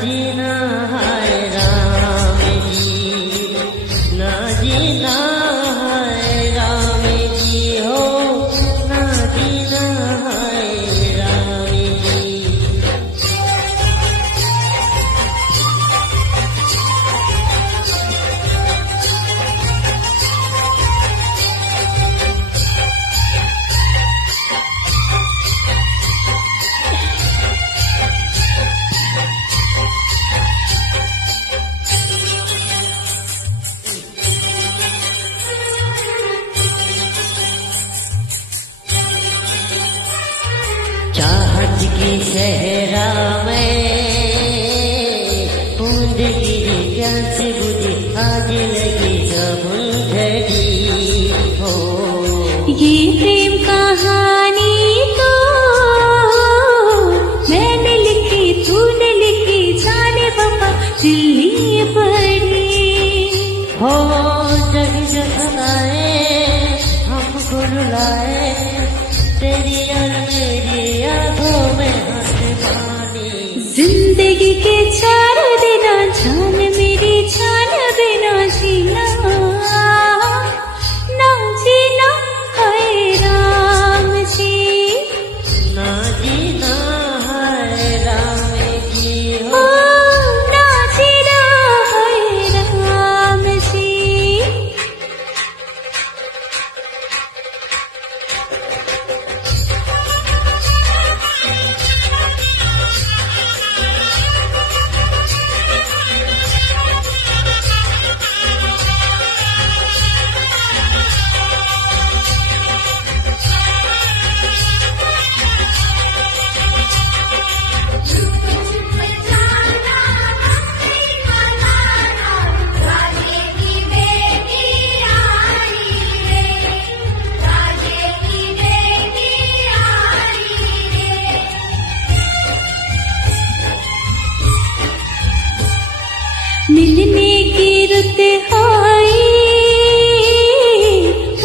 जीना है राम जी, ना जीना है राम जी हो, ना जीना है राम जी। चाहत की सहरा में बूंद गिरी प्यास बुझी, आज लगी समुंदरी हो। ये प्रेम कहानी तो मैंने लिखी, तूने लिखी, जाने बाबा दिल्ली पड़ी हो। जग जगलाए हमको रुलाए, तेरी और मेरी आंखों में हंस पानी। जिंदगी के 4 दिन जान मेरी जान बिना जीना, ना जीना है राम जी, ना जीना है राम जी ओ हो। ना जीना है राम जी। मिलने की रुत आई,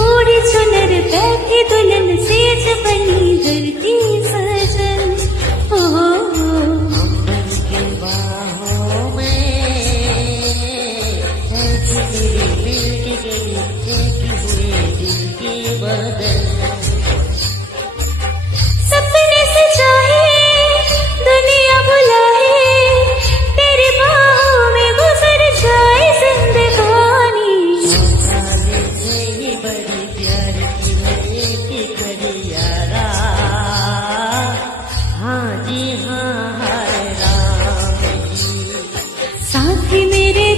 ओढ़ी चुनर बैठी दुल्हन, सेज बनी धरती सजन। ओ अंबर के बाहों में ऐसी मेरी मिल के गई, एक हुए दिल की बदन। सपने से चाहे दुनिया बुलाए, तेरी बाहों में गुजर जाए जिंदगानी। साले से ही बड़ी प्यार की है कि करी यारा, हाँ जी हाँ है राम जी। साथी मेरे